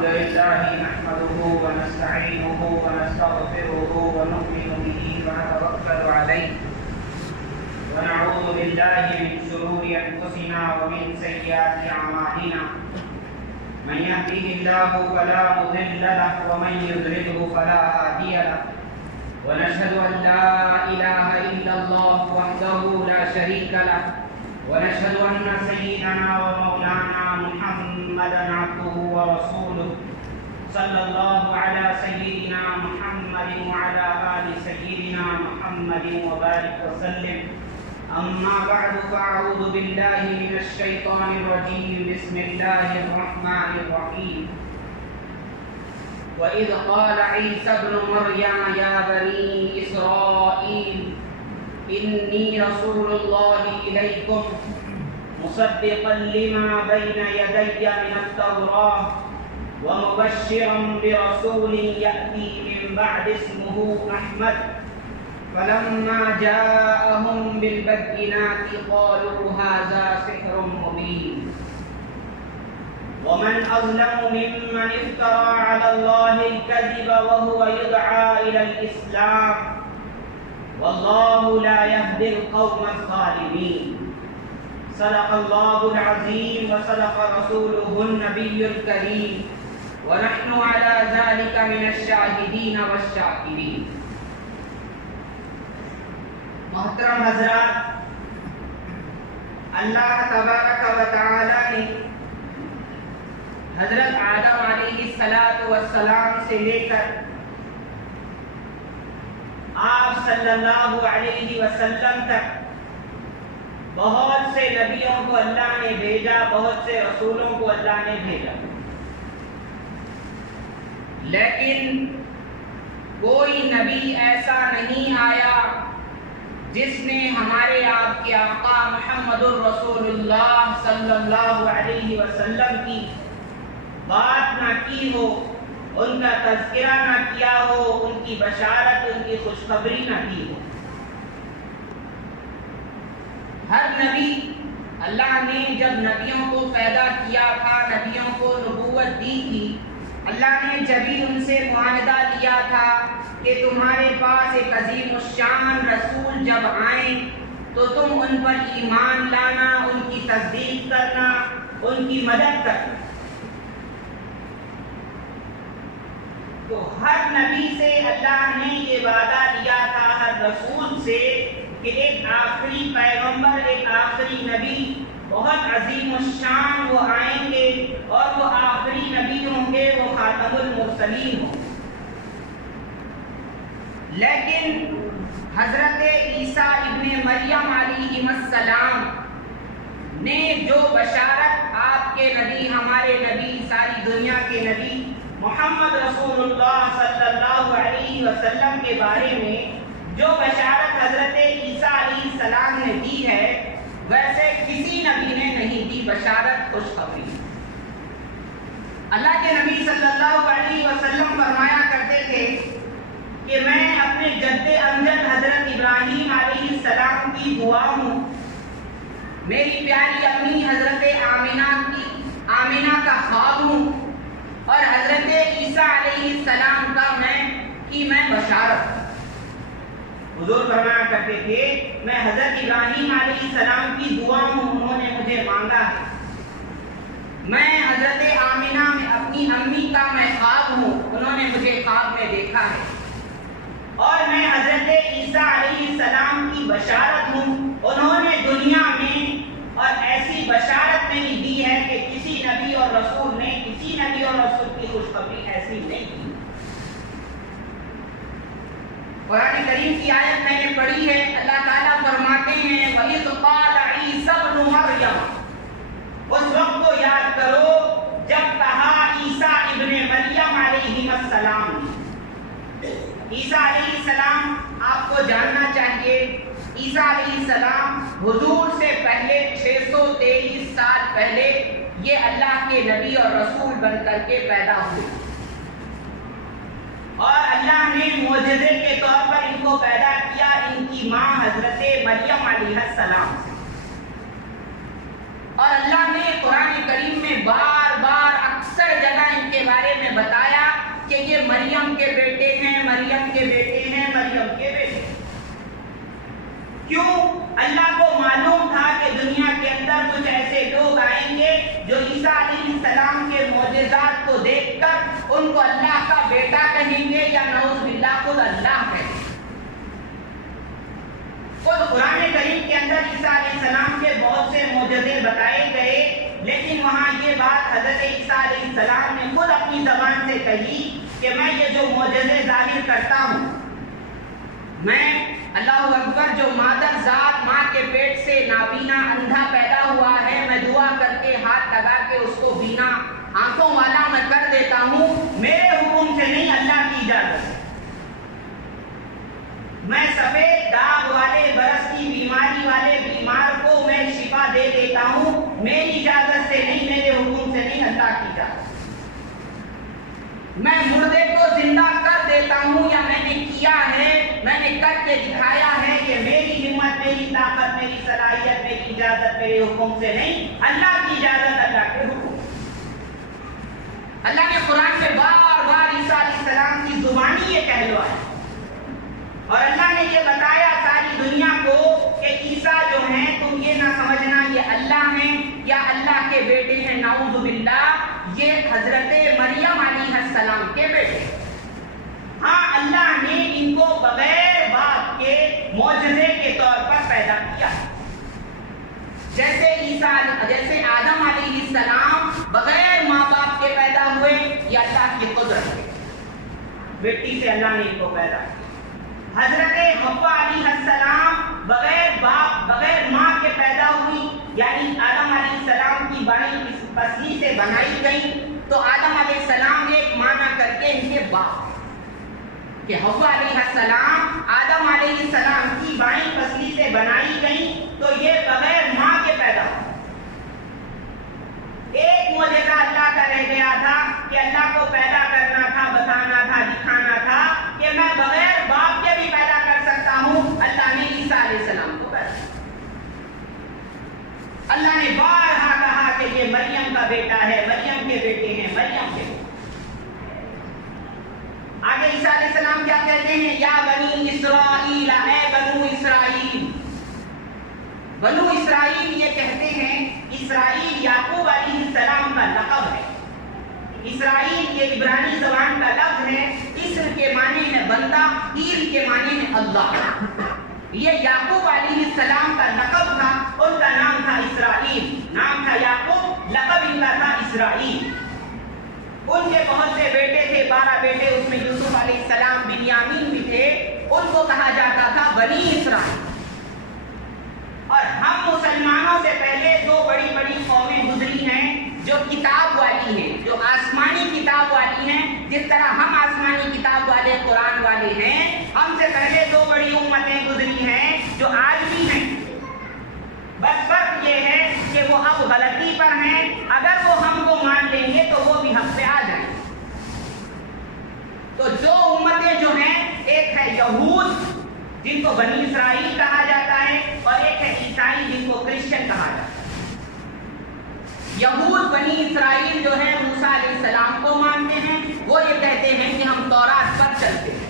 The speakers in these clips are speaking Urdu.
الحمد لله نحمده ونستعينه ونستغفره ونؤمن به ونتوكل عليه ونعوذ بالله من شرور أنفسنا ومن سيئات أعمالنا من يهده الله فلا مضل له ومن يضلله فلا هادي له ونشهد أن لا إله إلا الله وحده لا شريك له ونشهد أن سيدنا ومولانا محمدا عبده ورسوله صلى الله على سيدنا محمد وعلى آل سيدنا محمد وبارك وسلم. أما بعد فأعوذ بالله من الشيطان الرجيم. بسم الله الرحمن الرحيم. وإذ قال عيسى ابن مريم يا بني إسرائيل إني رسول الله إليكم مصدقا لما بين يدي من التوراة ومبشرا برسول يأتي من بعد اسمه أحمد فلما جاءهم بالبينات قالوا هذا سحر مبين ومن أظلم ممن افترى على الله الكذب وهو يدعى إلى الإسلام والله لا يهدي القوم الظالمين. صدق الله العظيم وصدق رسوله النبي الكريم ونحن على ذلك من الشاهدين والشاكرين. محترم حضرات، اللہ تبارک و تعالی نے حضرت آدم علیہ السلام سے لے کر آپ صلی اللہ علیہ وسلم تک بہت سے نبیوں کو اللہ نے بھیجا، بہت سے رسولوں کو اللہ نے بھیجا، لیکن کوئی نبی ایسا نہیں آیا جس نے ہمارے آپ کے آقا محمد الرسول اللہ صلی اللہ علیہ وسلم کی بات نہ کی ہو، ان کا تذکرہ نہ کیا ہو، ان کی بشارت، ان کی خوشخبری نہ کی ہو. ہر نبی، اللہ نے جب نبیوں کو پیدا کیا تھا، نبیوں کو نبوت دی تھی، اللہ نے جبھی ان سے معاہدہ لیا تھا کہ تمہارے پاس ایک عظیم الشان رسول جب آئیں تو تم ان پر ایمان لانا، ان کی تصدیق کرنا، ان کی مدد کرنا. تو ہر نبی سے اللہ نے یہ وعدہ لیا تھا، ہر رسول سے، کہ ایک آخری پیغمبر، ایک آخری نبی بہت عظیم الشان وہ آئیں گے اور وہ آخری نبی ہوں گے، وہ خاتم المرسلین ہوں. لیکن حضرت عیسیٰ ابن مریم علیہ السلام نے جو بشارت آپ کے نبی، ہمارے نبی، ساری دنیا کے نبی محمد رسول اللہ صلی اللہ علیہ وسلم کے بارے میں جو بشارت حضرت عیسیٰ علیہ السلام نے دی ہے، ویسے کسی نبی نے نہیں دی بشارت، خوشخبری. اللہ کے نبی صلی اللہ علیہ وسلم فرمایا کرتے تھے کہ میں اپنے جد امجد حضرت ابراہیم علیہ السلام کی دعا ہوں، میری پیاری امی حضرت آمینہ کا خواب ہوں، اور حضرت عیسیٰ علیہ السلام کا میں بشارت. حضور فرمایا کرتے تھے میں حضرت ابراہیم علیہ السلام کی دعا ہوں، انہوں نے مجھے مانگا ہے. میں حضرت آمینہ میں اپنی امی کا میں خواب ہوں، انہوں نے مجھے خواب میں دیکھا ہے. اور میں حضرت عیسیٰ علیہ السلام کی بشارت ہوں، انہوں نے دنیا میں اور ایسی بشارت نہیں دی ہے کہ کسی نبی اور رسول نے، کسی نبی اور رسول کی خوشخبری ایسی نہیں کی. قرآن کریم کی آیت میں نے پڑھی ہے، اللہ تعالیٰ فرماتے ہیں وَإِذْ قَالَ عِيسَى ابْنُ مَرْيَمَ، اس وقت کو یاد کرو جب کہا عیسیٰ ابن مریم علیہ السلام نے. عیسیٰ علیہ السلام آپ کو جاننا چاہیے، عیسیٰ علیہ السلام حضور سے پہلے 623 سال پہلے یہ اللہ کے نبی اور رسول بن کر کے پیدا ہوئے، اور اللہ نے معجزے کے طور پر ان کو پیدا کیا ان کی ماں حضرت مریم علیہ السلام سے. اور اللہ نے قرآن کریم میں بار بار اکثر جگہ ان کے بارے ان کو اللہ کا بیٹا کہیں گے یا نعوذ باللہ خود اللہ کہیں گے. خود قرآن کریم کے اندر عیسیٰ علیہ السلام کے بہت سے معجزے بتائے گئے، لیکن وہاں یہ بات حضرت عیسیٰ علیہ السلام نے خود اپنی زبان سے کہی کہ میں یہ جو معجزے ظاہر کرتا ہوں، میں اللہ اکبر، جو مادر ذات ماں کے پیٹ سے نابینا اندھا پیدا ہوا ہے، میں دعا کر کے ہاتھ لگا کے اس کو بینا آنکھوں والا میں کر دیتا ہوں، میرے حکم سے نہیں، اللہ کی اجازت سے. میں سفید داغ والے، برس کی بیماری والے بیمار کو میں شفا دے دیتا ہوں، میری اجازت سے نہیں، میرے حکم سے نہیں، اللہ کی اجازت سے. میں مردے کو زندہ کر دیتا ہوں، یا میں نے کیا ہے، میں نے کر کے دکھایا ہے، کہ میری ہمت، میری طاقت، میری صلاحیت، میری اجازت، میرے حکم سے نہیں، اللہ کی اجازت، اللہ کے حکم. اللہ نے قرآن میں بار بار عیسیٰ علیہ السلام کی زبانی یہ کہلوایا، اور اللہ نے یہ بتایا ساری دنیا کو کہ عیسیٰ جو ہیں تم یہ نہ سمجھنا یہ اللہ ہیں یا اللہ کے بیٹے ہیں، نعوذ باللہ، یہ حضرت مریم علیہ السلام کے بیٹے. ہاں، اللہ نے ان کو بغیر باپ کے معجزے کے طور پر پیدا کیا. جیسے آدم علیہ السلام بغیر ماں باپ کے پیدا ہوئے، یہ اللہ کی قدرت ہے، مٹی سے اللہ نے ان کو پیدا کیا. حضرت حوا علیہ السلام بغیر باپ، بغیر ماں کے پیدا ہوئی، یعنی آدم علیہ السلام کی بائیں پسلی سے بنائی گئی. تو آدم علیہ السلام ایک معنی کر کے ان کے باپ، کہ حوا علیہ السلام آدم علیہ السلام کی بائیں پسلی سے بنائی گئی، تو یہ بغیر ماں کے پیدا ہوئی. ایک معجزہ اللہ کا رہ گیا تھا کہ اللہ کو پیدا کرنا تھا، بتانا تھا، دکھانا تھا کہ میں بغیر باپ کے بھی پیدا کر سکتا ہوں. اللہ نے عیسیٰ علیہ السلام کو پیدا کیا. اللہ نے بارہا کہا کہ یہ مریم کا بیٹا ہے، مریم کے بیٹے ہیں، مریم کے. آگے عیسیٰ علیہ السلام کیا کہتے ہیں؟ یا بنی اسرائیل، اے بنو اسرائیل. بنو اسرائیل یہ کہتے ہیں، اسرائیل یعقوب علیہ السلام کا لقب ہے. اسرائیل یہ عبرانی زبان کا لفظ ہے. اسر کے معنی ہے بندہ، ایل کے معنی ہے اللہ. یہ یعقوب علیہ السلام کا لقب تھا، ان کا نام تھا اسرائیل. نام تھا یعقوب، لقب ان کا تھا اسرائیل. ان کے بہت سے بیٹے تھے، 12 بیٹے، اس میں یوسف علیہ السلام، بنیامین بھی تھے. ان کو کہا جاتا تھا بنی اسرائیل. اور ہم مسلمانوں سے پہلے دو بڑی بڑی قومیں گزری ہیں جو کتاب والی ہیں، جو آسمانی کتاب والی ہیں. جس طرح ہم آسمانی کتاب والے، قرآن والے ہیں، ہم سے پہلے دو بڑی امتیں گزری ہیں جو آج بھی ہیں. بس فرق یہ ہے کہ وہ اب غلطی پر ہیں. اگر وہ ہم کو مان لیں گے تو وہ بھی حق پہ آ جائیں. تو جو امتیں جو ہیں، ایک ہے یہود جن کو بنی اسرائیل کہا جاتا ہے، اور ایک ہے عیسائی جن کو کرسچن کہا جاتا ہے. یہود بنی اسرائیل جو ہے موسیٰ علیہ السلام کو مانتے ہیں، وہ یہ کہتے ہیں کہ ہم تورات پر چلتے ہیں.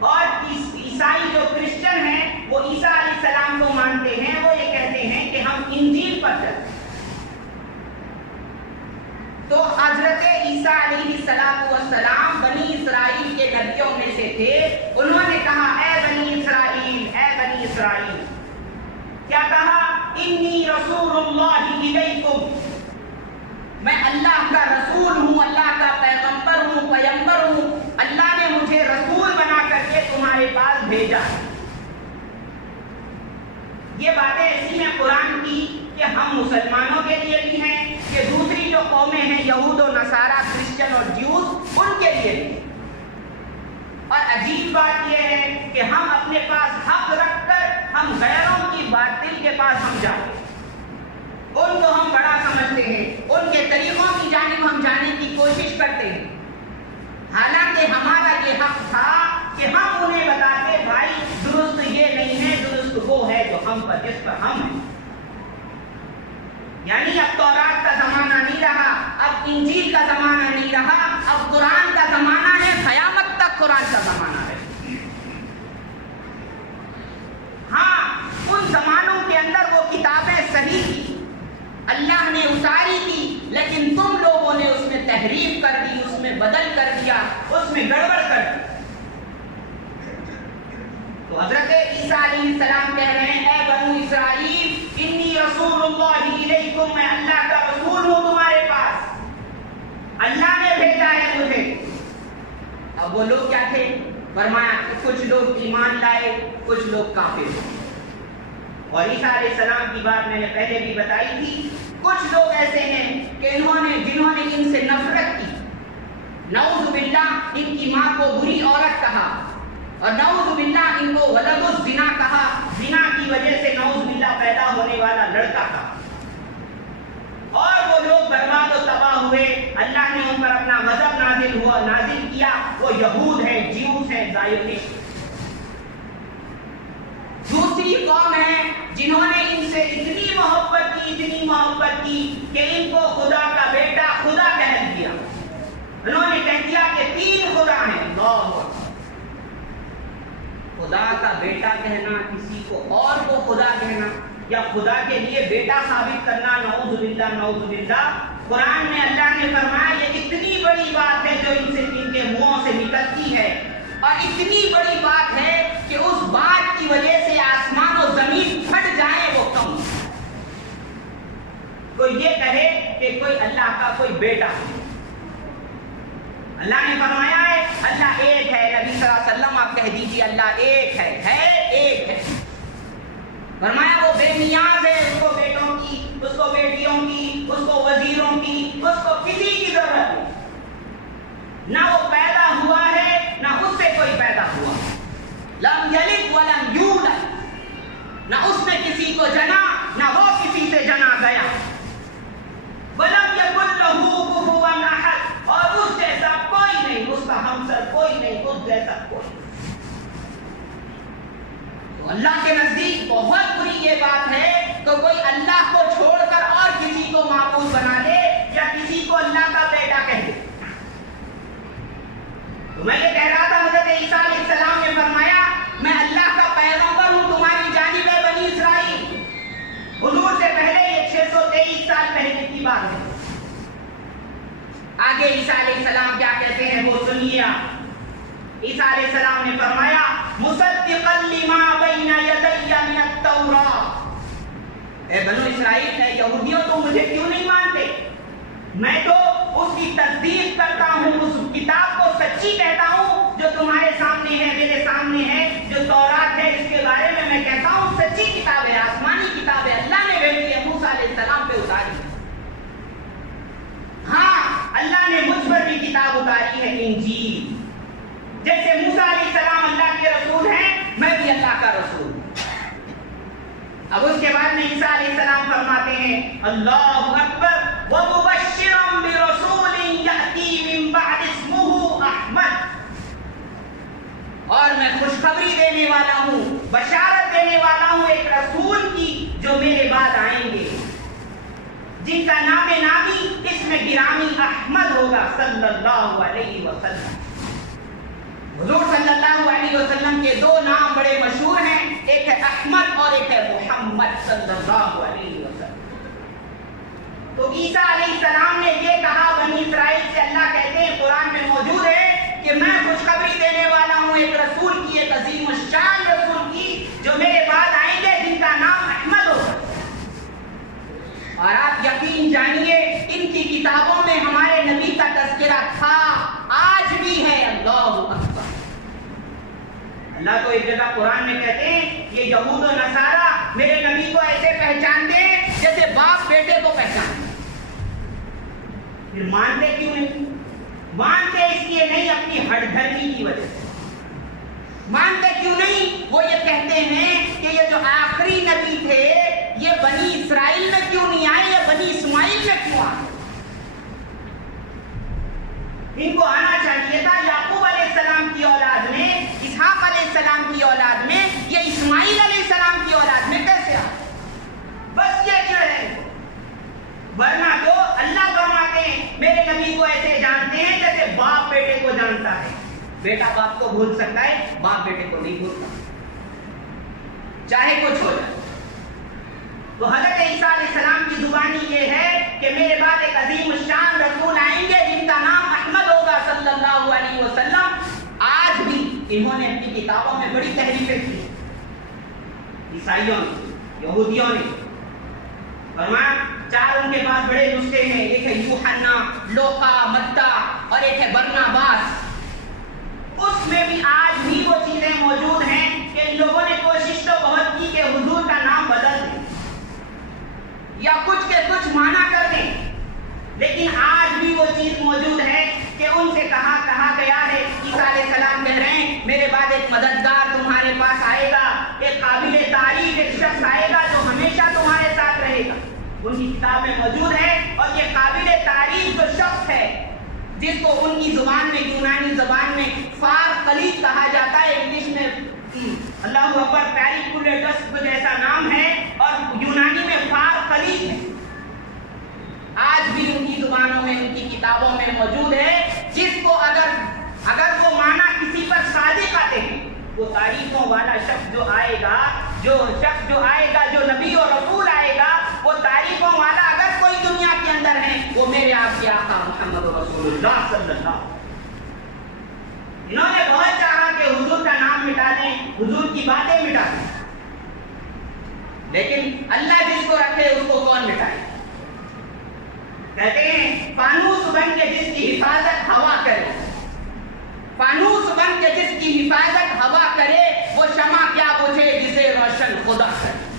اور عیسائی جو کرسچن ہیں وہ عیسیٰ علیہ السلام کو مانتے ہیں، وہ یہ کہتے ہیں کہ ہم انجیل پر چلتے ہیں. تو حضرت عیسیٰ علیہ السلام بنی اسرائیل کے نبیوں میں سے تھے. انہوں نے کہا اے بنی اسرائیل، اے بنی اسرائیل. کیا کہا؟ انی رسول اللہ الیکم، میں اللہ کا رسول ہوں، اللہ کا پیغمبر ہوں، پیمبر ہوں. اللہ نے مجھے رسول بنا کر کے تمہارے پاس بھیجا. یہ باتیں ایسی ہیں قرآن کی کہ ہم مسلمانوں کے لیے بھی ہیں، کہ دوسری جو قومیں ہیں یہود و نصارہ، کرسچن اور جیوز، ان کے لیے بھی. اور عجیب بات یہ ہے کہ ہم اپنے پاس حق رکھ کر ہم غیروں کی باطل کے پاس ہم جاتے ہیں. ان کو ہم بڑا سمجھتے ہیں، ان کے طریقوں کی جانب ہم جانے کی کوشش کرتے ہیں، حالانکہ ہمارا یہ حق تھا کہ ہم انہیں بتاتے بھائی درست یہ نہیں ہے، درست وہ ہے جو ہم پر، جس پر ہم ہیں. یعنی اب تورات کا زمانہ نہیں رہا، اب انجیل کا زمانہ نہیں رہا، اب قرآن کا زمانہ ہے. قیامت تک قرآن کا زمانہ ہے. ہاں، ان زمانوں کے اندر وہ کتابیں صحیح تھی، اللہ نے اتاری تھی، لیکن تم لوگوں نے اس میں تحریف کر دی، اس میں بدل کر دیا، اس میں گڑبڑ کر دی۔ تو حضرت عیسیٰ علیہ السلام کہہ رہے ہیں اے بنو اسرائیل انی رسول اللہ الیکم، میں اللہ کا رسول ہوں تمہارے پاس، اللہ نے بھیجا ہے مجھے۔ اب وہ لوگ کیا تھے؟ فرمایا کہ کچھ لوگ ایمان لائے، کچھ لوگ کافر ہوئے۔ اور عیسیٰ علیہ السلام کی بات میں نے پہلے بھی بتائی تھی، کچھ لوگ ایسے ہیں کہ جنہوں نے ان سے نفرت کی، نعوذ باللہ ان کی ماں کو بری عورت کہا، اور نعوذ باللہ ان کو ولد الزنا کہا، زنا کی وجہ سے نعوذ باللہ پیدا ہونے والا لڑکا کہا، اور وہ لوگ برباد و تباہ ہوئے۔ اللہ نے ان پر اپنا غضب نازل کیا۔ وہ یہود ہیں، جیوز ہیں، زائونسٹ۔ دوسری قوم ہے جنہوں نے ان سے اتنی محبت کی کہ ان کو خدا کا بیٹا خدا کہہ دیا۔ انہوں نے کہہ دیا کہ 3 خدا ہیں۔ اللہ خدا کا بیٹا کہنا، کسی کو اور کو خدا کہنا، یا خدا کے لیے بیٹا ثابت کرنا، نعوذ باللہ۔ قرآن میں اللہ نے فرمایا یہ اتنی بڑی بات ہے جو ان کے منہوں سے نکلتی ہے، اور اتنی بڑی بات ہے کہ اس بات کی وجہ سے آسمان و زمین پھٹ جائیں وہ کم۔ کوئی یہ کہے کہ کوئی اللہ کا کوئی بیٹا ہے۔ اللہ نے فرمایا ہے اللہ ایک ہے، نبی صلی اللہ علیہ وسلم آپ کہہ دیجیے اللہ ایک ہے۔ فرمایا وہ بے نیاز ہے، اس کو بیٹوں کی، اس کو بیٹیوں کی، اس کو وزیروں کی، اس کو کسی کی ضرورت نہیں۔ نہ وہ پیدا ہوا ہے، نہ اس سے کوئی پیدا ہوا۔ لم یلد ولم یولد، نہ اس نے کسی کو جنا، نہ وہ کسی سے جنا گیا۔ ولم یکن لہ کفوا احد، اور اس جیسا کوئی نہیں، اس کا ہمسر کوئی نہیں، اس جیسا کوئی نہیں۔ تو اللہ کے نزدیک بہت بری یہ بات ہے کہ کوئی اللہ کو چھوڑ کر اور کسی کو معبود بنا لے، یا کسی کو اللہ کا بیٹا کہہ دے۔ تو میں یہ کہہ رہا تھا حضرت عیسیٰ علیہ السلام نے فرمایا میں اللہ کا پیغمبر ہوں تمہاری جانب ہے بنی اسرائیل۔ حضور سے پہلے یہ 623 سال پہلے کی بات ہے۔ آگے عیسیٰ علیہ السلام کیا کہتے ہیں وہ سنیے آپ۔ عیسیٰ علیہ السلام نے فرمایا مصدقا لما بین یدی من التوراۃ، اے بنو اسرائیل، اے یہودیوں تم مجھے کیوں نہیں مانتے؟ میں تو اس کی تصدیق کرتا ہوں، اس کتاب کو سچی کہتا ہوں جو تمہارے سامنے ہے، میرے سامنے ہے، جو تورات ہے اس کے بارے میں کہتا ہوں سچی کتاب ہے، آسمانی کتاب ہے، اللہ نے بھیجی ہے، موسیٰ علیہ السلام پہ اتاری ہے۔ ہاں اللہ نے مجھ پر بھی کتاب اتاری ہے، انجیل۔ جیسے موسیٰ علیہ السلام اللہ کے رسول ہیں، میں بھی اللہ کا رسول ہوں۔ اب اس کے بعد میں عیسیٰ علیہ السلام فرماتے ہیں اللہ اکبر ومبشرا برسول یأتی من بعد اسمہ احمد، اور میں خوشخبری دینے والا ہوں، بشارت دینے والا ہوں ایک رسول کی جو میرے بعد آئیں گے، جن کا نام نامی اس میں گرامی احمد ہوگا صلی اللہ علیہ وسلم۔ حضور صلی اللہ علیہ وسلم کے 2 نام بڑے مشہور ہیں، ایک ہے احمد اور ایک ہے محمد صلی اللہ علیہ وسلم۔ تو عیسیٰ علیہ السلام نے یہ کہا بنی اسرائیل سے، اللہ کہتے ہیں قرآن میں موجود ہے کہ میں خوشخبری دینے والا ہوں ایک رسول کی، ایک عظیم الشان رسول کی جو میرے بعد آئیں گے، جن کا نام احمد ہوگا۔ اور آپ یقین جانیے ان کی کتابوں میں ہمارے نبی کا تذکرہ تھا، آج بھی ہے۔ اللہ اکبر۔ اللہ تو ایک جگہ قرآن میں کہتے ہیں یہ یہود و نصارہ میرے نبی کو ایسے پہچانتے ہیں جیسے باپ بیٹے کو پہچانتے۔ پھر مانتے کیوں نہیں؟ مانتے اس لیے نہیں اپنی ہٹ دھرمی کی وجہ سے۔ مانتے کیوں نہیں؟ وہ یہ کہتے ہیں کہ یہ جو آخری نبی تھے یہ بنی اسرائیل میں کیوں نہیں آئے، یہ بنی اسماعیل میں کیوں آئے؟ ان کو آنا چاہیے تھا یعقوب علیہ السلام کی اولاد میں، اسحاق علیہ السلام کی اولاد میں، یہ اسماعیل علیہ السلام کی اولاد میں کیسے آئے؟ بس یہ کیا ہے؟ ورنہ تو اللہ فرماتے ہیں میرے نبی کو ایسے جانتے ہیں جیسے باپ بیٹے کو جانتا ہے۔ بیٹا باپ کو بھول سکتا ہے، باپ بیٹے کو نہیں بھولتا، چاہے کچھ ہو جائے۔ تو حضرت عیسیٰ علیہ السلام کی زبانی یہ ہے کہ میرے بعد ایک عظیم الشان رسول آئیں گے جن کا جنہوں نے اپنی کتابوں میں بڑی تحریفیں کی، عیسائیوں نے، یہودیوں نے، فرمایا 4 ان کے پاس بڑے نسخے ہیں، ایک ہے یوحنا، لوقا، متی اور ایک ہے برناباس۔ اس میں بھی آج بھی وہ چیزیں موجود ہیں کہ ان لوگوں نے کوشش تو بہت کی کہ حضور کا نام بدل دیں یا کچھ کے کچھ معنی کر دیں، لیکن آج بھی وہ چیز موجود ہے کہ ان سے کہا گیا ہے، عیسیٰ علیہ السلام کہہ رہے ہیں میرے بعد ایک مددگار تمہارے پاس آئے گا، ایک قابل تعریف ایک شخص آئے گا جو ہمیشہ تمہارے ساتھ رہے گا۔ ان کی کتاب میں موجود ہے، اور یہ قابل تعریف جو شخص ہے جس کو ان کی زبان میں، یونانی زبان میں فارقلیط کہا جاتا ہے، انگلش میں اللہ اکبر پیریکولیٹس کچھ ایسا نام ہے، اور یونانی میں فارقلیط ہے، آج بھی ان کی زبانوں میں، ان کی کتابوں میں موجود ہے، جس کو اگر وہ معنی کسی پر صادق آتے ہیں، وہ تعریفوں والا شخص جو آئے گا، جو نبی اور رسول آئے گا، وہ تعریفوں والا اگر کوئی دنیا کے اندر ہے، وہ میرے آپ کے آقا محمد رسول اللہ صلی اللہ علیہ وسلم۔ انہوں نے بہت چاہا کہ حضور کا نام مٹا دیں، حضور کی باتیں مٹا دیں، لیکن اللہ جس کو رکھے اس کو کون مٹائے؟ کہتے ہیں فانوس بن کے جس کی حفاظت ہوا کرے، فانوس بن کے جس کی حفاظت ہوا کرے، وہ شمع کیا بجھے جسے روشن خدا کرے۔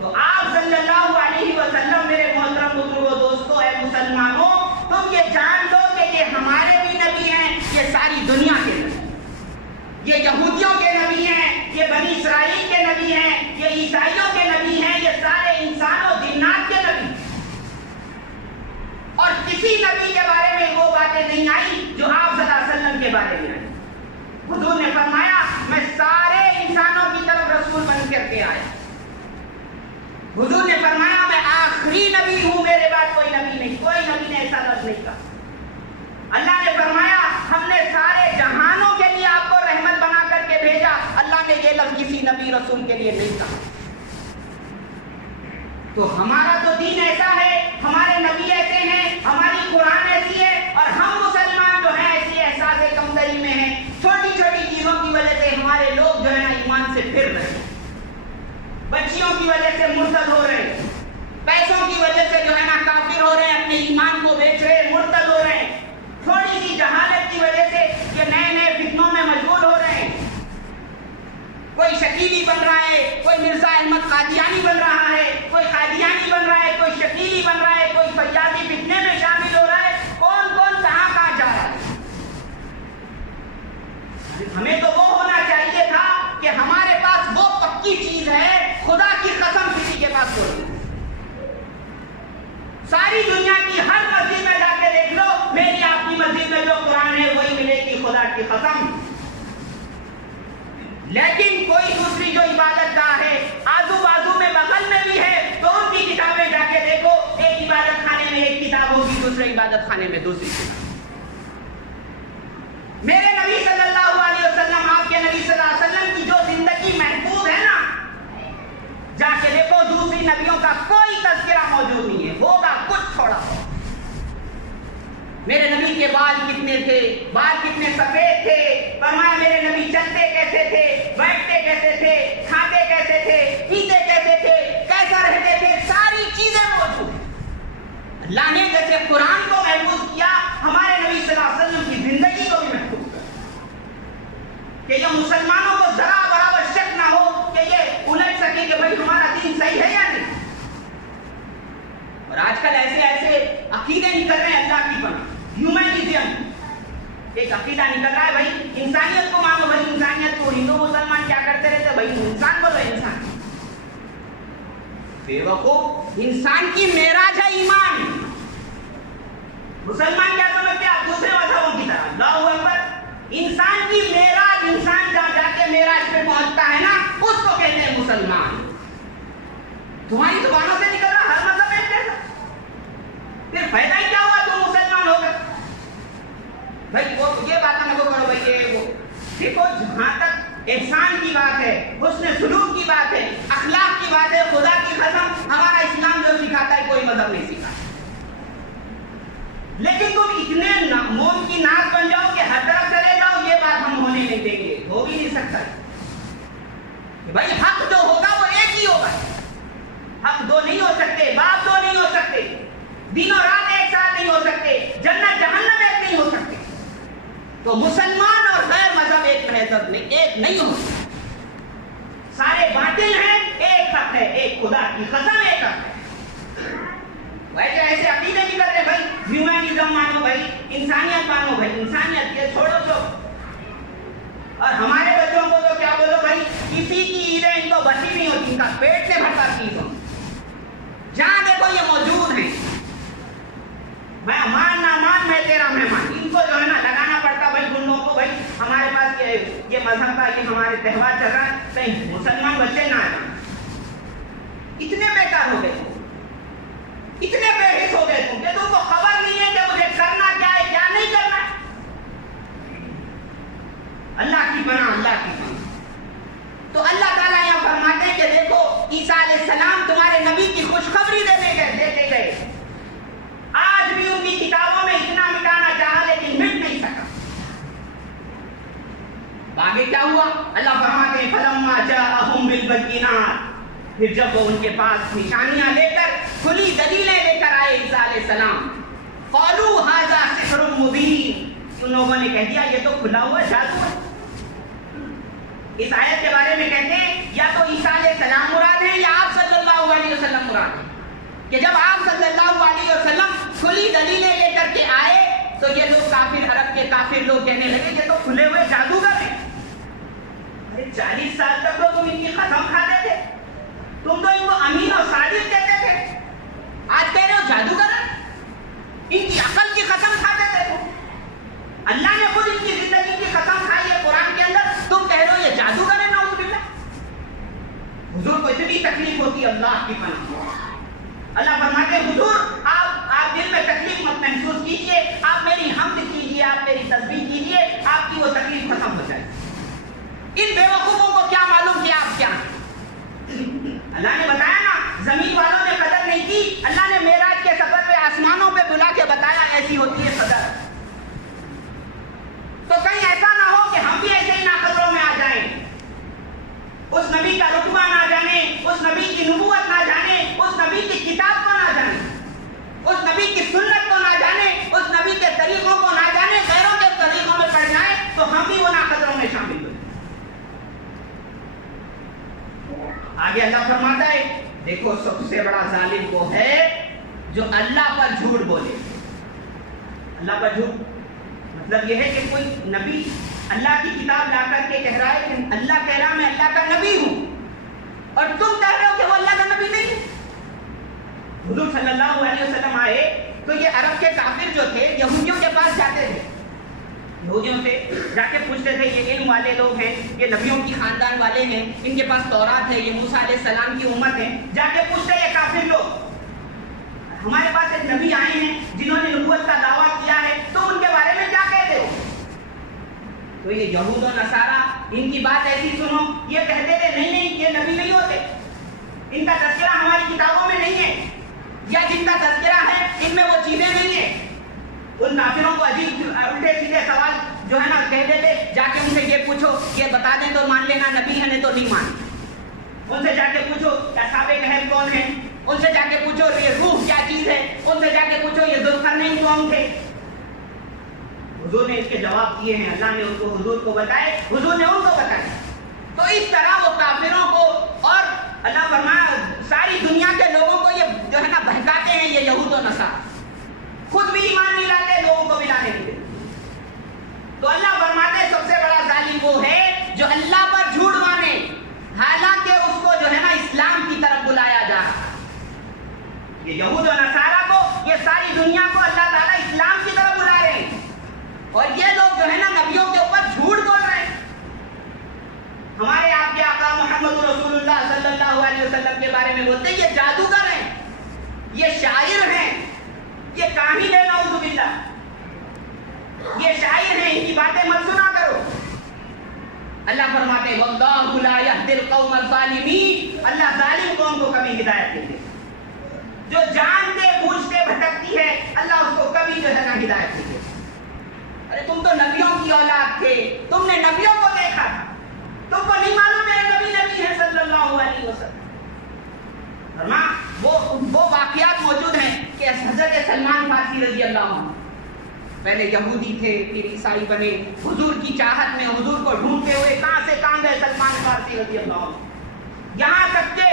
تو آپ صلی اللہ علیہ وسلم میرے محترم بزرگوں، دوستوں، اے مسلمانوں، تم یہ جان لو کہ یہ ہمارے بھی نبی ہیں، یہ ساری دنیا کے نبی، یہ یہودیوں کے نبی ہیں، یہ بنی اسرائیل کے نبی ہیں، یہ عیسائیوں کے نبی ہیں، یہ سارے انسانوں جنات کے نبی ہیں۔ اور کسی نبی کے بارے میں وہ باتیں نہیں آئی جو آپ صلی اللہ علیہ وسلم کے بارے میں آئی۔ حضور نے فرمایا میں سارے انسانوں کی طرف رسول بن کر کے آیا۔ حضور نے فرمایا میں آخری نبی ہوں، میرے بعد کوئی نبی نہیں، کوئی نبی نے ایسا لفظ نہیں کہا۔ اللہ نے فرمایا ہم نے سارے جہانوں کے لیے آپ کو رحمت بنا کر کے بھیجا، اللہ نے یہ لفظ کسی نبی رسول کے لیے نہیں کہا۔ تو ہمارا تو دین ایسا ہے، ہمارے نبی ایسے ہیں، ہماری قرآن ایسی ہے، اور ہم مسلمان جو ہیں ایسی احساس کمتری میں ہیں، چھوٹی چھوٹی چیزوں کی وجہ سے ہمارے لوگ جو ہے نا ایمان سے پھر رہے ہیں، بچیوں کی وجہ سے مرتد ہو رہے ہیں، پیسوں کی وجہ سے جو ہے نا کافر ہو رہے ہیں، اپنے ایمان کو بیچ رہے ہیں، مرتد ہو رہے ہیں، تھوڑی سی جہالت کی وجہ سے یہ نئے نئے فتنوں میں مشغول ہو رہے ہیں، کوئی شکیلی بن رہا ہے، کوئی مرزا احمد قادیانی بن رہا ہے، کوئی قادیانی بن رہا ہے، کوئی شکیلی بن رہا ہے، کوئی فیاضی فتنے میں شامل ہو رہا ہے، کون کہاں جا رہا ہے۔ ہمیں تو وہ ہونا چاہیے تھا کہ ہمارے پاس وہ پکی چیز ہے، خدا کی قسم کسی کے پاس کوئی نہیں۔ ساری دنیا کی ہر مسجد میں جا کے دیکھ لو، میری آپ کی مسجد میں جو قرآن ہے وہی ملے گی، خدا کی قسم۔ لیکن کوئی دوسری جو عبادت گاہ ہے آزو بازو میں بغل میں بھی ہے، تو ان کی کتابیں جا کے دیکھو، ایک عبادت خانے میں ایک کتاب ہوگی، دوسرے عبادت خانے میں دوسری کتاب۔ میرے نبی صلی اللہ علیہ وسلم، آپ کے نبی صلی اللہ علیہ وسلم کی جو زندگی محفوظ ہے نا، جا کے دیکھو دوسری نبیوں کا کوئی تذکرہ موجود نہیں ہے، ہوگا کچھ تھوڑا۔ میرے نبی کے بال کتنے تھے، بال کتنے سفید تھے، فرمایا میرے نبی چلتے کیسے تھے، بیٹھتے کیسے تھے، کھاتے کیسے تھے، پیتے کیسے تھے، کیسا رہتے تھے، ساری چیزیں موجود ہیں۔ اللہ نے جیسے قرآن کو محفوظ کیا، ہمارے نبی صلی اللہ علیہ وسلم کی زندگی کو بھی محفوظ کیا، کہ یہ مسلمانوں کو ذرا برابر شک نہ ہو کہ یہ الجھ سکے کہ بھائی ہمارا دین صحیح ہے یا نہیں۔ اور آج کل ایسے عقیدے نکل رہے ہیں اللہ کی پناہ، ہیومنزم ایک عقیدہ نکل رہا ہے، بھائی انسانیت کو مانو، بھائی انسانیت کو۔ ہندو مسلمان کیا کرتے رہتے، بھائی انسان بولو، انسان بے وقوف، انسان کی معراج ہے ایمان۔ مسلمان کیا سمجھتے ہیں آپ؟ دوسرے مذہبوں کی طرح، اللہ اکبر، انسان کی معراج، انسان جا کے معراج پہ پہنچتا ہے نا، اس کو کہتے ہیں مسلمان۔ تمہاری زبانوں سے نکل رہا ہر مذہب ایک جیسا، پھر فائدہ ہی کیا ہوا تم مسلمان ہو گئے؟ بھائی وہ یہ بات نہ کرو، بھائی یہ وہ دیکھو، جہاں تک احسان کی بات ہے، حسن سلوک کی بات ہے، اخلاق کی بات ہے، خدا کی قسم ہمارا اسلام جو سکھاتا ہے کوئی مذہب نہیں سکھاتا۔ لیکن تم اتنے موم کی ناک بن جاؤ کہ ہر طرف چلے جاؤ، یہ دو نہیں ہو سکتے، باپ دو نہیں ہو سکتے، دن اور رات ایک ساتھ نہیں ہو سکتے، جنت جہنم ایک نہیں ہو سکتے. تو مسلمان اور غیر مذہب ایک نہیں ہو سکتے. سارے باطل ہیں، ایک حق ہے، ایک خدا کی قسم ایک حق ہے. ویسے ایسے عقیدے نہیں کرتے بھائی ہیومنزم مانو، بھائی انسانیت مانو، بھائی انسانیت یہ چھوڑو تو. اور ہمارے بچوں کو تو کیا بولو بھائی، کسی کی عیدیں ان کو بسی نہیں ہوتی، ان کا پیٹ نہیں بھرتا چیزوں. جہاں دیکھو یہ موجود ہیں، میں مان نہ مان میں تیرا مہمان. ان کو جو ہے نا لگانا پڑتا بھائی گنڈوں کو، بھائی ہمارے پاس یہ مذہب کا یہ ہمارے تہوار چل رہا ہے، کہیں مسلمان بچے نہ آئے. اتنے بیکار ہو گئے، اتنے بے حس ہو گئے تم کہ تم کو خبر نہیں ہے کہ مجھے کرنا کیا ہے کیا نہیں کرنا ہے. اللہ کی پناہ، اللہ کی پناہ. تو اللہ تعالیٰ یہاں فرماتے ہیں کہ دیکھو عیسیٰ علیہ السلام تمہارے نبی کی خوشخبری دینے گئے، آج بھی ان کی کتابوں میں اتنا مٹانا چاہا لیکن مٹ نہیں سکا. آگے کیا ہوا؟ اللہ فرماتے ہیں فلما جاءہم بالبینات، پھر جب وہ ان کے پاس نشانیاں لے کر کھلی دلیلیں لے کر آئے عیسیٰ علیہ السلام، قالوا ھذا سحر مبین، ان لوگوں نے کہہ دیا یہ تو کھلا ہوا جادو ہے. اس آیت کے بارے میں کہتے ہیں یا تو عیسیٰ علیہ السلام مراد ہے یا آپ صلی اللہ علیہ وسلم مراد ہے، کہ جب آپ صلی اللہ علیہ وسلم کھلی دلیلیں لے کر کے آئے تو یہ لوگ کافر، عرب کے کافر لوگ کہنے لگے یہ تو کھلے ہوئے جادوگر ہیں. 40 سال تک تو تم ان کی قسم کھاتے تھے، تم تو ان کو امین اور صادق کہتے تھے، آج کہہ رہے ہو جادوگر ہیں. ان کی عقل کی قسم کھاتے تھے تم، اللہ نے خود ان کی زندگی کی قسم کھائی ہے قرآن کے اندر، تم کہہ رہے ہو یہ جادوگر ہے. نعوذ باللہ. حضور کو اتنی تکلیف ہوتی ہے، اللہ کی پناہ. اللہ فرماتے ہیں حضور آپ دل میں تکلیف مت محسوس کیجئے، آپ میری حمد کیجئے، آپ میری تسبیح کیجئے، آپ کی وہ تکلیف ختم ہو جائے. ان بے وقوفوں کو کیا معلوم کہ آپ کیا ہیں. اللہ نے بتایا نا، زمین والوں نے قدر نہیں کی، اللہ نے معراج کے سفر پہ آسمانوں پہ بلا کے بتایا ایسی ہوتی ہے قدر. تو کہیں ایسا نہ ہو کہ ہم بھی ایسے ہی ناقدروں میں آ جائیں، اس نبی کا رتبہ نہ جانے، اس نبی کی نبوت نہ جانے، اس نبی کی کتاب کو نہ جانے، اس نبی کی سنت کو نہ جانے، اس نبی کے طریقوں کو نہ جانے، غیروں کے طریقوں میں پڑ جائیں تو ہم بھی وہ ناقدروں میں شامل ہوئے. آگے اللہ فرماتا ہے دیکھو سب سے بڑا ظالم وہ ہے جو اللہ پر جھوٹ بولے. اللہ پر جھوٹ مطلب یہ ہے کہ کوئی نبی اللہ کی کتاب لا کر کے کہہ رہا ہے کہ اللہ کہہ رہا میں اللہ کا نبی ہوں، اور تم کہہ رہے ہو کہ وہ اللہ کا نبی نہیں ہے. حضور صلی اللہ علیہ وسلم آئے تو یہ عرب کے کافر جو تھے یہودیوں کے پاس جاتے تھے، یہودیوں سے جا کے پوچھتے تھے یہ علم والے لوگ ہیں، یہ نبیوں کی خاندان والے ہیں، ان کے پاس تورات ہے، یہ موسیٰ علیہ السلام کی امت ہے. جا کے پوچھتے یہ کافر لوگ ہمارے پاس ایک نبی آئے ہیں جنہوں نے نبوت کا دعویٰ کیا ہے، تو ان کے بارے میں کیا کہتے ہو؟ تو یہ یہود و نصارہ ان کی بات ایسی سنو، یہ کہتے تھے نہیں نہیں یہ نبی نہیں ہوتے، ان کا تذکرہ ہماری کتابوں میں نہیں ہے، یا جن کا تذکرہ ہے ان میں وہ چیزیں نہیں ہیں. ان کافروں کو عجیب الٹے سیدھے سوال جو ہے نا کہہ دیتے، جا کے ان سے یہ پوچھو یہ بتا دیں تو مان لینا نبی ہے، نہیں تو نہیں مان. ان سے جا کے پوچھو اصحاب کہف کون ہیں، ان سے جا کے پوچھو یہ روح کیا چیز ہے، ان سے جا کے پوچھو یہ ذوالقرنین کون تھے. حضور نے اس کے جواب دیے ہیں، اللہ نے ان کو حضور کو بتائے، حضور نے ان کو بتائے. تو اس طرح وہ کافروں کو اور اللہ فرمایا ساری دنیا کے لوگوں کو یہ جو ہے نا بہکاتے ہیں یہ یہود و نصارہ، خود بھی ایمان نہیں لاتے لوگوں کو بھی لانے کے لیے. تو اللہ فرماتے سب سے بڑا ظالم وہ ہے جو اللہ پر جھوٹ مانے حالانکہ اس کو جو ہے نا اسلام کی طرف بلایا جا رہا. یہ یہود و نصارہ کو، یہ ساری دنیا کو اللہ تعالیٰ اسلام کی طرف بلا رہے ہیں، اور یہ لوگ جو ہے نا نبیوں کے اوپر جھوٹ بول رہے ہیں. ہمارے آپ کے آقا محمد رسول اللہ صلی اللہ علیہ وسلم کے بارے میں بولتے ہیں یہ جادوگر ہیں، یہ شاعر ہیں، یہ کاہن ہے، نعوذ باللہ، یہ شاعر ہیں، ان کی باتیں مت سنا کرو. اللہ فرماتے ہیں واللہ لا یہدی القوم الظالمین، اللہ ظالم قوم کو کبھی ہدایت نہیں دیتا. جو جانتے بوجھتے بھٹکتی ہے اللہ اس کو کبھی جو ہے نا ہدایت نہیں دیتا. ارے تم تو نبیوں کی اولاد تھے، تم نے نبیوں کو دیکھا تھا، تم کو نہیں معلوم میرے نبی نبی ہے صلی اللہ علیہ وسلم. فرما فارسی رضی اللہ عنہ پہلے یہودی تھے، پھر عیسائی بنے، حضور کی چاہت میں حضور کو ڈھونڈتے ہوئے کہاں سے کہاں گئے سلمان فارسی رضی اللہ عنہ، یہاں تک کہ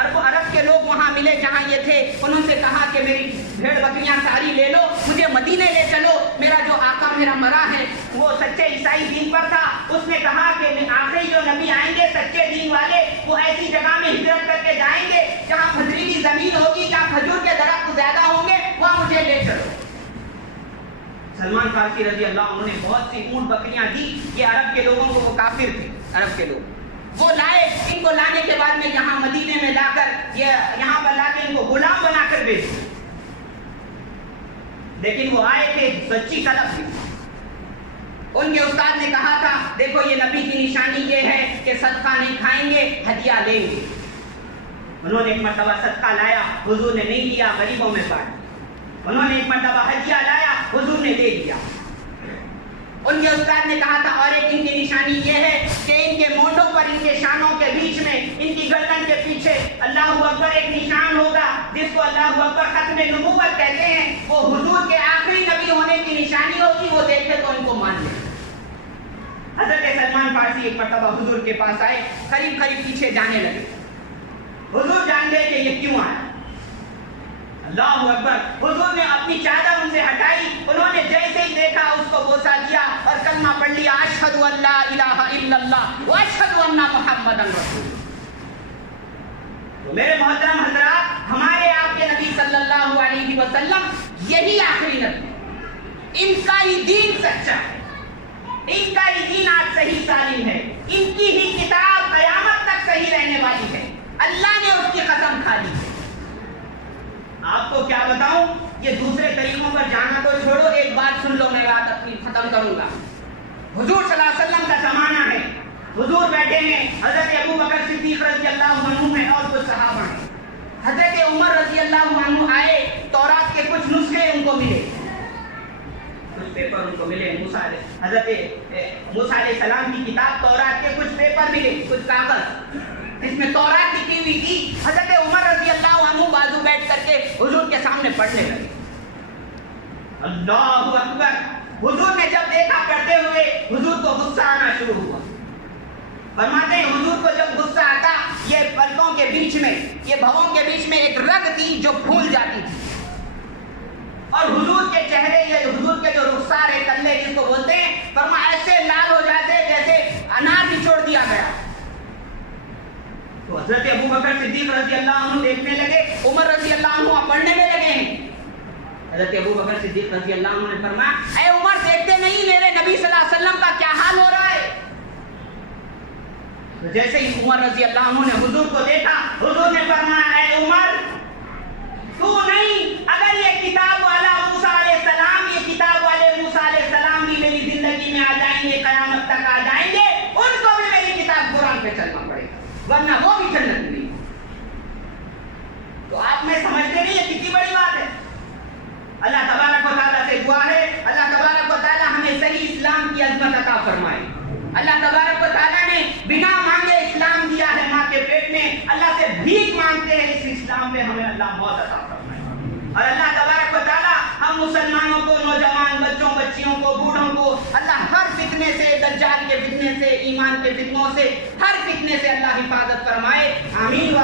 عرب کے لوگ وہاں ملے جہاں یہ تھے، انہوں سے کہا کہ میری بھیڑ بکریاں ساری لے لو، مجھے مدینے لے چلو، میرا جو آقا میرا مرا ہے وہ سچے عیسائی دین پر تھا، اس نے کہا کہ آخری جو نبی آئیں گے سچے دین والے وہ ایسی جگہ میں ہجرت کر کے جائیں گے جہاں پتھریلی زمین ہوگی، جہاں کھجور کے درخت زیادہ ہوں گے، وہاں مجھے لے چلو۔ سلمان فارسی رضی اللہ عنہ نے بہت سی اونٹ بکریاں دی، یہ عرب کے لوگوں کو، وہ کافر تھے عرب کے لوگ، وہ لائے، ان کو لانے کے بعد میں یہاں مدینے میں لا کر یہاں پر لا کے ان کو غلام بنا کر بیچ دیا، لیکن وہ آئے تھے سچی طلب تھی۔ ان کے استاد نے کہا تھا دیکھو یہ نبی کی نشانی یہ ہے کہ صدقہ نہیں کھائیں گے، ہدیہ لیں گے۔ انہوں نے ایک مرتبہ صدقہ لایا، حضور نے نہیں لیا، غریبوں میں بانٹ دیا۔ انہوں نے ایک مرتبہ ہدیہ لایا، حضور نے لے لیا۔ ان کے استاد نے کہا تھا اور ایک ان کی نشانی یہ ہے کہ ان کے مونڈوں پر، ان کے شانوں کے بیچ میں، ان کی گردن کے پیچھے اللہ اکبر ایک نشان ہوگا جس کو اللہ اکبر ختم نبوت کہتے ہیں، وہ حضور کے آخری نبی ہونے کی نشانی ہوگی، وہ دیکھے تو ان کو مان لے۔ حضرت سلمان فارسی ایک مرتبہ حضور کے پاس آئے، قریب قریب پیچھے جانے لگے، حضور جان گئے کہ یہ کیوں آیا، اللہ اکبر۔ حضور نے اپنی چادر ان سے ہٹائی، انہوں نے جیسے ہی دیکھا اس کو بوسہ دیا اور کلمہ پڑھ لیا، اشہد ان لا الہ الا اللہ واشہد ان محمد رسول اللہ۔ تو میرے محترم حضرات، ہمارے آپ کے نبی صلی اللہ علیہ وسلم یہی آخری نبی، ان کا ہی دین سچا ہے، ان کا ہی دین آج صحیح سالم ہے، ان کی ہی کتاب قیامت تک صحیح رہنے والی ہے، اللہ نے اس کی قسم کھا لی ہے۔ آپ کو کیا بتاؤں، یہ دوسرے طریقوں پر جانا تو چھوڑو، ایک بات سن لو، میں بات اپنی ختم کروں گا۔ حضور صلی اللہ علیہ وسلم کا زمانہ ہے، حضور بیٹھے ہیں، حضرت ابو بکر صدیق رضی اللہ عنہ ہیں اور کچھ صحابہ ہیں، حضرت عمر رضی اللہ عنہ آئے، تورات کے کچھ نسخے ان کو ملے، کچھ پیپر ان کو ملے، حضرت موسیٰ علیہ السلام کی کتاب تورات کے کچھ پیپر ملے، کچھ کاغذ جس میں تورات لکھی ہوئی تھی۔ حضرت عمر رضی اللہ عنہ بازو بیٹھ کر کے حضور کے سامنے پڑھنے لگے، اللہ اکبر۔ حضور نے جب دیکھا پڑھتے ہوئے، حضور کو غصہ آنا شروع ہوا۔ فرماتے ہیں حضور کو جب غصہ آتا، یہ پلکوں کے بیچ میں، یہ بھووں کے بیچ میں ایک رگ تھی جو پھول جاتی تھی، اور حضور کے چہرے، یہ حضور کے جو رخسار ہے، کلے جس کو بولتے ہیں، فرمایا ایسے لال ہو جاتے جیسے انار نچوڑ دیا گیا۔ تو حضرت ابو بکر صدیق رضی اللہ عنہ دیکھنے لگے، عمر رضی اللہ عنہ پڑھنے میں لگے ہیں۔ حضرت ابو بکر صدیق رضی اللہ عنہ نے فرمایا اے عمر، دیکھتے نہیں میرے نبی صلی اللہ علیہ وسلم کا کیا حال ہو رہا ہے؟ جیسے ہی عمر رضی اللہ عنہ نے حضور کو دیکھا، حضور نے فرمایا اے عمر، تو نہیں، اگر یہ کتاب والا موسیٰ علیہ السلام، یہ کتاب والے موسیٰ علیہ السلام بھی میری زندگی میں آ جائیں گے، قیامت تک آ جائیں گے، ان کو بھی میری کتاب قرآن پہ چلنا پڑے گا، ورنہ وہ بھی جنت نہیں۔ تو آپ میں سمجھتے نہیں یہ کتنی بڑی بات ہے۔ اللہ تبارک و تعالیٰ سے دعا ہے، اللہ تبارک و تعالیٰ ہمیں صحیح اسلام کی عظمت عطا فرمائے۔ اللہ تبارک و تعالیٰ نے بنا مانگے اسلام دیا ہے ماں کے پیٹ میں، اللہ سے بھیک مانگتے ہیں اس اسلام میں ہمیں اللہ موت عطا فرمائے۔ اور اللہ تبارک و تعالیٰ ہم مسلمانوں کو، نوجوان بچوں بچیوں کو، بوڑھوں کو اللہ ہر فتنے سے، دجال کے فتنے سے، ایمان کے فتنوں سے، ہر فتنے سے اللہ حفاظت فرمائے، آمین۔